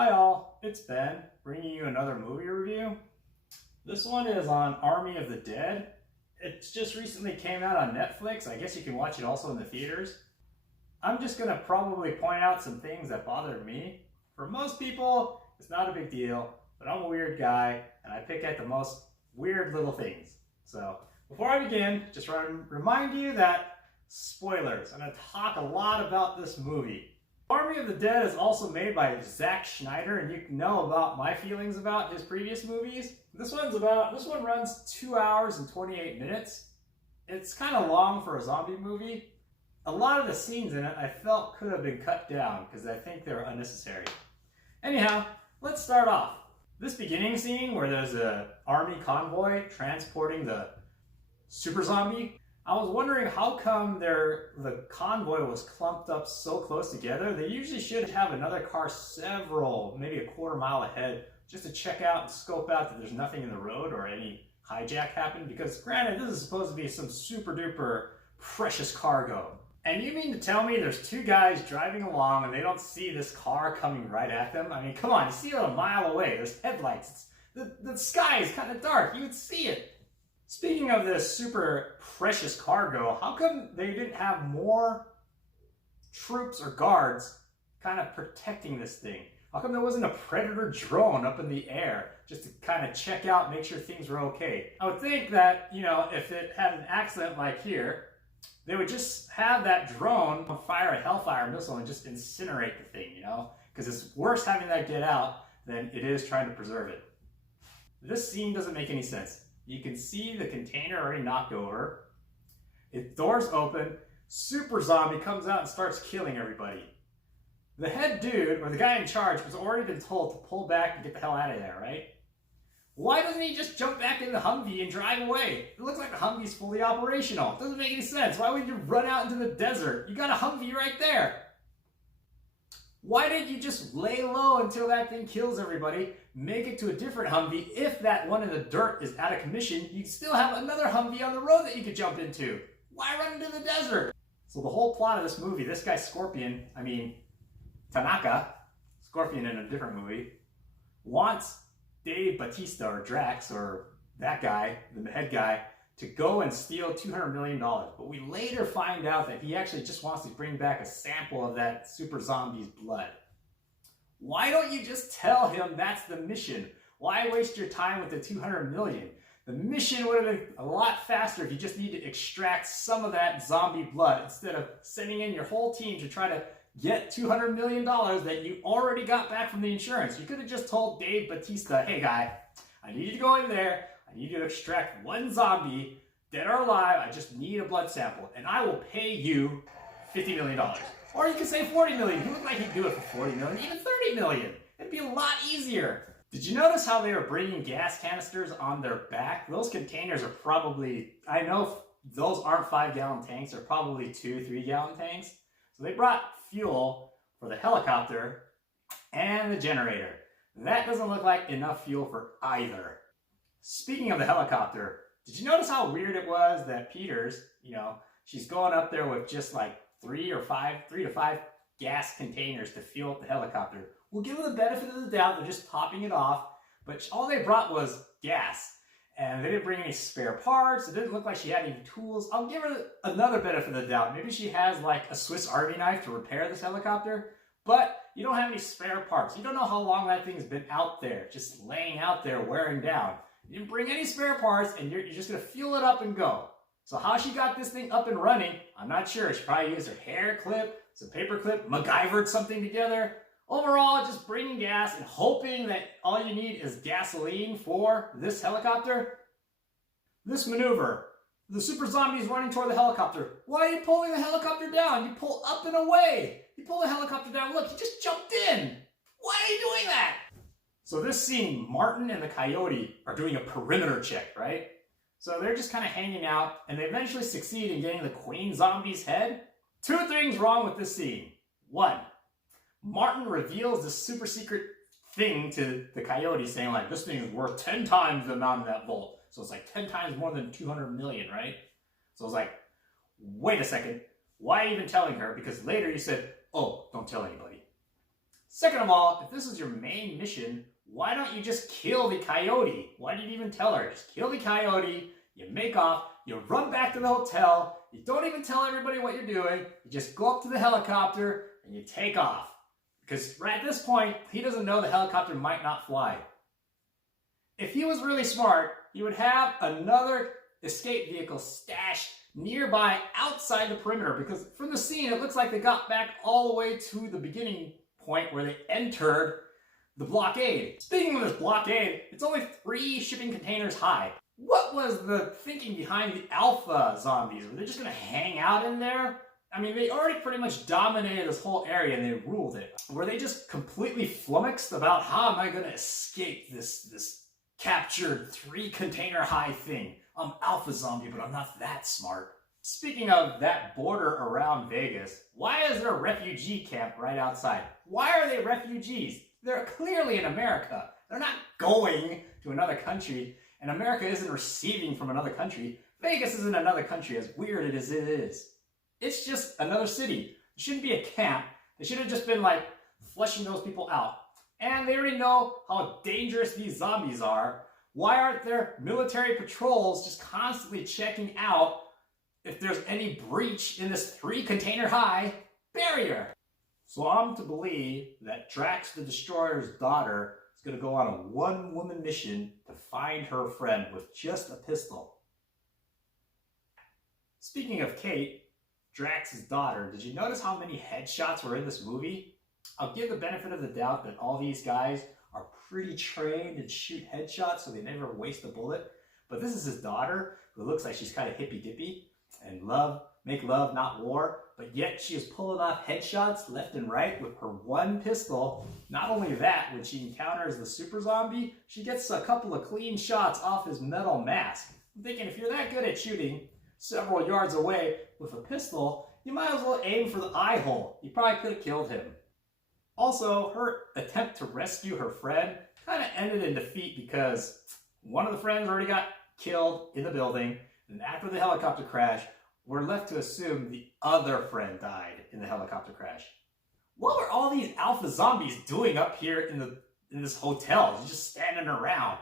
Hi all, it's Ben, bringing you another movie review. This one is on Army of the Dead. It just recently came out on Netflix. I guess you can watch it also in the theaters. I'm just going to probably point out some things that bothered me. For most people, it's not a big deal, but I'm a weird guy and I pick at the most weird little things. So before I begin, just remind you that spoilers. I'm going to talk a lot about this movie. Army of the Dead is also made by Zack Snyder, and you know about my feelings about his previous movies. This one runs 2 hours and 28 minutes. It's kind of long for a zombie movie. A lot of the scenes in it I felt could have been cut down because I think they were unnecessary. Anyhow, let's start off. This beginning scene where there's an army convoy transporting the super zombie, I was wondering how come the convoy was clumped up so close together. They usually should have another car maybe a quarter mile ahead, just to check out and scope out that there's nothing in the road or any hijack happened, because granted, this is supposed to be some super duper precious cargo. And you mean to tell me there's two guys driving along and they don't see this car coming right at them? I mean, come on, you see it a mile away, there's headlights, the sky is kind of dark, you would see it. Speaking of this super precious cargo, how come they didn't have more troops or guards kind of protecting this thing? How come there wasn't a predator drone up in the air just to kind of check out, make sure things were okay? I would think that, you know, if it had an accident like here, they would just have that drone fire a Hellfire missile and just incinerate the thing, you know? Because it's worse having that get out than it is trying to preserve it. This scene doesn't make any sense. You can see the container already knocked over. Its doors open. Super zombie comes out and starts killing everybody. The head dude, or the guy in charge, has already been told to pull back and get the hell out of there, right? Why doesn't he just jump back in the Humvee and drive away? It looks like the Humvee's fully operational. It doesn't make any sense. Why would you run out into the desert? You got a Humvee right there. Why didn't you just lay low until that thing kills everybody, make it to a different Humvee? If that one in the dirt is out of commission, you still have another Humvee on the road that you could jump into. Why run into the desert? So the whole plot of this movie, this guy Tanaka, Scorpion in a different movie, wants Dave Bautista, or Drax, or that guy, the head guy, to go and steal $200 million. But we later find out that he actually just wants to bring back a sample of that super zombie's blood. Why don't you just tell him that's the mission? Why waste your time with the $200 million? The mission would have been a lot faster if you just need to extract some of that zombie blood instead of sending in your whole team to try to get $200 million that you already got back from the insurance. You could have just told Dave Bautista, hey guy, I need you to go in there, I need you to extract one zombie, dead or alive, I just need a blood sample, and I will pay you $50 million. Or you could say $40 million. He looked like he'd do it for $40 million, even $30 million. It'd be a lot easier. Did you notice how they were bringing gas canisters on their back? Those containers are probably, I know those aren't 5-gallon tanks, they're probably 2-3-gallon tanks. So they brought fuel for the helicopter and the generator. That doesn't look like enough fuel for either. Speaking of the helicopter, did you notice how weird it was that Peters, you know, she's going up there with just like 3 to 5 gas containers to fuel up the helicopter. We'll give them the benefit of the doubt, they're just topping it off, but all they brought was gas. And they didn't bring any spare parts, it didn't look like she had any tools. I'll give her another benefit of the doubt. Maybe she has like a Swiss Army knife to repair this helicopter, but you don't have any spare parts. You don't know how long that thing's been out there, just laying out there, wearing down. You didn't bring any spare parts, and you're just going to fuel it up and go. So how she got this thing up and running, I'm not sure. She probably used her hair clip, some paper clip, MacGyvered something together. Overall, just bringing gas and hoping that all you need is gasoline for this helicopter. This maneuver, the super zombie is running toward the helicopter. Why are you pulling the helicopter down? You pull up and away. You pull the helicopter down. Look, you just jumped in. Why are you doing that? So this scene, Martin and the Coyote are doing a perimeter check, right? So they're just kind of hanging out, and they eventually succeed in getting the queen zombie's head. 2 things wrong with this scene. 1, Martin reveals this super secret thing to the Coyote, saying like, this thing is worth 10 times the amount of that vault. So it's like 10 times more than 200 million, right? So it's like, wait a second, why even telling her? Because later you said, oh, don't tell anybody. Second of all, if this is your main mission, why don't you just kill the coyote? Why did you even tell her? Just kill the coyote, you make off, you run back to the hotel, you don't even tell everybody what you're doing, you just go up to the helicopter and you take off. Because right at this point, he doesn't know the helicopter might not fly. If he was really smart, he would have another escape vehicle stashed nearby outside the perimeter, because from the scene it looks like they got back all the way to the beginning point where they entered the blockade. Speaking of this blockade, it's only 3 shipping containers high. What was the thinking behind the alpha zombies? Were they just gonna hang out in there? I mean, they already pretty much dominated this whole area and they ruled it. Were they just completely flummoxed about how am I gonna escape this captured 3 container high thing? I'm alpha zombie, but I'm not that smart. Speaking of that border around Vegas, why is there a refugee camp right outside? Why are they refugees? They're clearly in America. They're not going to another country, and America isn't receiving from another country. Vegas isn't another country, as weird as it is. It's just another city. It shouldn't be a camp. They should have just been like flushing those people out. And they already know how dangerous these zombies are. Why aren't there military patrols just constantly checking out if there's any breach in this 3 container high barrier? So I'm to believe that Drax the Destroyer's daughter is going to go on a 1-woman mission to find her friend with just a pistol. Speaking of Kate, Drax's daughter, did you notice how many headshots were in this movie? I'll give the benefit of the doubt that all these guys are pretty trained and shoot headshots, so they never waste a bullet. But this is his daughter, who looks like she's kind of hippy-dippy and make love, not war. But yet she is pulling off headshots left and right with her 1 pistol. Not only that, when she encounters the super zombie, she gets a couple of clean shots off his metal mask. I'm thinking, if you're that good at shooting several yards away with a pistol, you might as well aim for the eye hole. You probably could have killed him. Also, her attempt to rescue her friend kind of ended in defeat because one of the friends already got killed in the building, and after the helicopter crash, we're left to assume the other friend died in the helicopter crash. What were all these alpha zombies doing up here in this hotel, just standing around?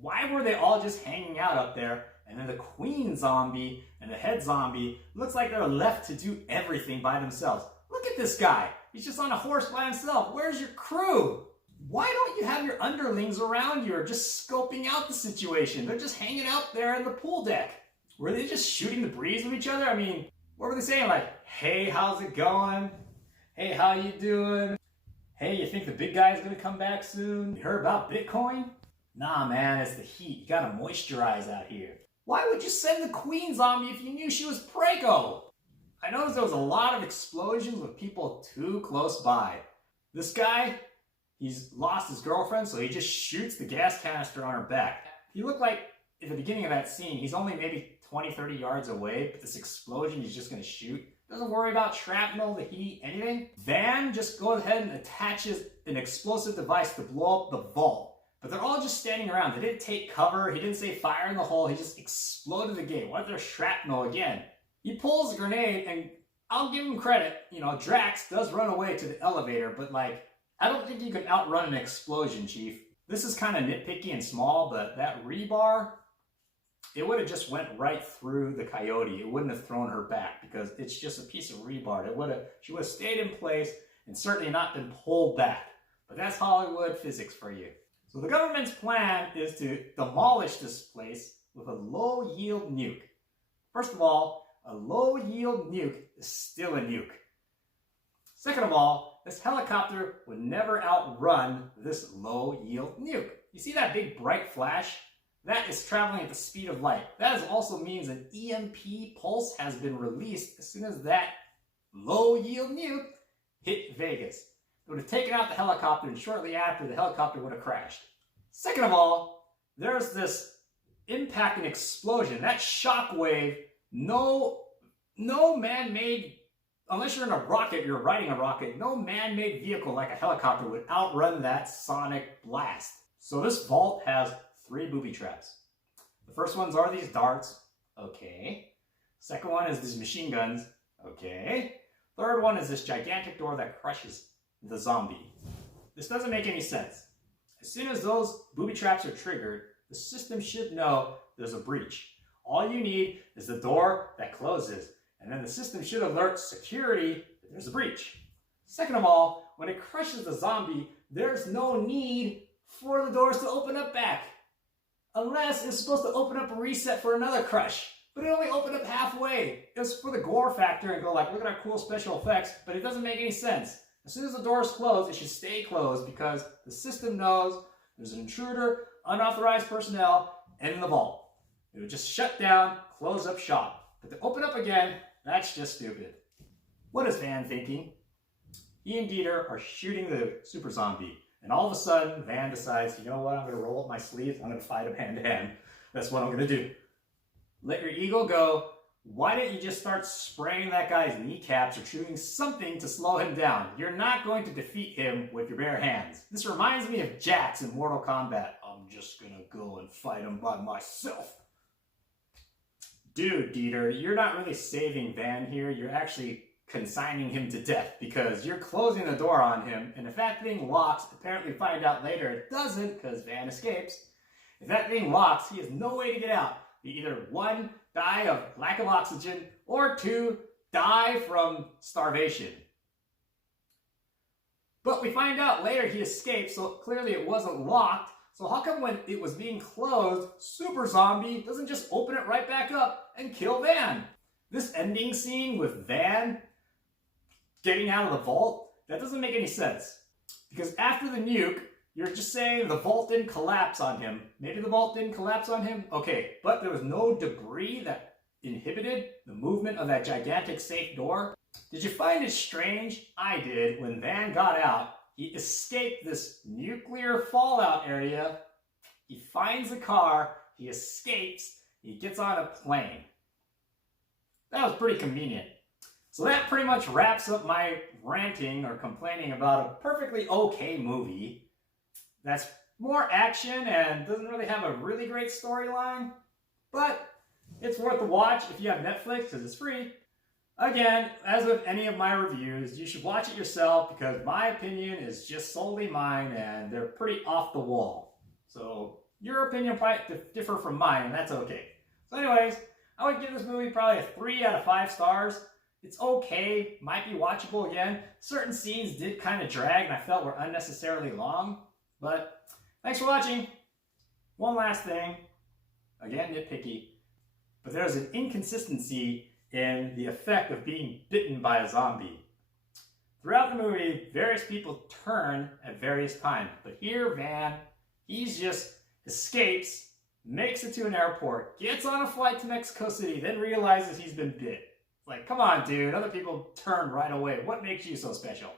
Why were they all just hanging out up there? And then the queen zombie and the head zombie looks like they're left to do everything by themselves. Look at this guy. He's just on a horse by himself. Where's your crew? Why don't you have your underlings around you or just scoping out the situation? They're just hanging out there in the pool deck. Were they just shooting the breeze with each other? I mean, what were they saying? Like, hey, how's it going? Hey, how you doing? Hey, you think the big guy's gonna come back soon? You heard about Bitcoin? Nah, man, it's the heat. You gotta moisturize out here. Why would you send the queen zombie if you knew she was Prego? I noticed there was a lot of explosions with people too close by. This guy, he's lost his girlfriend, so he just shoots the gas canister on her back. He looked like, at the beginning of that scene, he's only maybe 20, 30 yards away, but this explosion he's just gonna shoot. Doesn't worry about shrapnel, the heat, anything. Van just goes ahead and attaches an explosive device to blow up the vault. But they're all just standing around. They didn't take cover. He didn't say fire in the hole. He just exploded the gate. What if there's shrapnel again? He pulls a grenade, and I'll give him credit. You know, Drax does run away to the elevator, but like, I don't think you can outrun an explosion, Chief. This is kind of nitpicky and small, but that rebar, it would have just went right through the coyote. It wouldn't have thrown her back because it's just a piece of rebar. She would have stayed in place and certainly not been pulled back. But that's Hollywood physics for you. So the government's plan is to demolish this place with a low-yield nuke. First of all, a low-yield nuke is still a nuke. Second of all, this helicopter would never outrun this low-yield nuke. You see that big bright flash? That is traveling at the speed of light. That also means an EMP pulse has been released as soon as that low-yield nuke hit Vegas. It would have taken out the helicopter, and shortly after, the helicopter would have crashed. Second of all, there's this impact and explosion. That shock wave, no man-made, unless you're in a rocket, you're riding a rocket, no man-made vehicle like a helicopter would outrun that sonic blast. So this vault has 3 booby traps. The first ones are these darts. Okay. Second one is these machine guns. Okay. Third one is this gigantic door that crushes the zombie. This doesn't make any sense. As soon as those booby traps are triggered, the system should know there's a breach. All you need is the door that closes, and then the system should alert security that there's a breach. Second of all, when it crushes the zombie, there's no need for the doors to open up back. Unless it's supposed to open up a reset for another crush. But it only opened up halfway. It was for the gore factor and go like, look at our cool special effects, but it doesn't make any sense. As soon as the door is closed, it should stay closed because the system knows there's an intruder, unauthorized personnel, and in the vault. It would just shut down, close up shop. But to open up again, that's just stupid. What is Van thinking? He and Dieter are shooting the super zombie. And all of a sudden, Van decides, you know what, I'm going to roll up my sleeves, I'm going to fight him hand to hand. That's what I'm going to do. Let your ego go. Why don't you just start spraying that guy's kneecaps or doing something to slow him down? You're not going to defeat him with your bare hands. This reminds me of Jax in Mortal Kombat. I'm just going to go and fight him by myself. Dude, Dieter, you're not really saving Van here. You're actually consigning him to death because you're closing the door on him, and if that thing locks, apparently find out later it doesn't because Van escapes. If that thing locks, he has no way to get out. You either 1, die of lack of oxygen, or 2, die from starvation. But we find out later he escaped, so clearly it wasn't locked. So how come when it was being closed, Super Zombie doesn't just open it right back up and kill Van? This ending scene with Van getting out of the vault, that doesn't make any sense. Because after the nuke, you're just saying the vault didn't collapse on him. Maybe the vault didn't collapse on him? Okay, but there was no debris that inhibited the movement of that gigantic safe door. Did you find it strange? I did. When Van got out, he escaped this nuclear fallout area. He finds a car, he escapes, he gets on a plane. That was pretty convenient. So that pretty much wraps up my ranting or complaining about a perfectly okay movie that's more action and doesn't really have a really great storyline, but it's worth a watch if you have Netflix because it's free. Again, as with any of my reviews, you should watch it yourself because my opinion is just solely mine and they're pretty off the wall. So your opinion might differ from mine and that's okay. So anyways, I would give this movie probably a 3 out of 5 stars. It's okay, might be watchable again. Certain scenes did kind of drag and I felt were unnecessarily long. But thanks for watching. One last thing, again nitpicky, but there's an inconsistency in the effect of being bitten by a zombie. Throughout the movie, various people turn at various times, but here Van, he's just escapes, makes it to an airport, gets on a flight to Mexico City, then realizes he's been bit. Like, come on dude, other people turn right away. What makes you so special?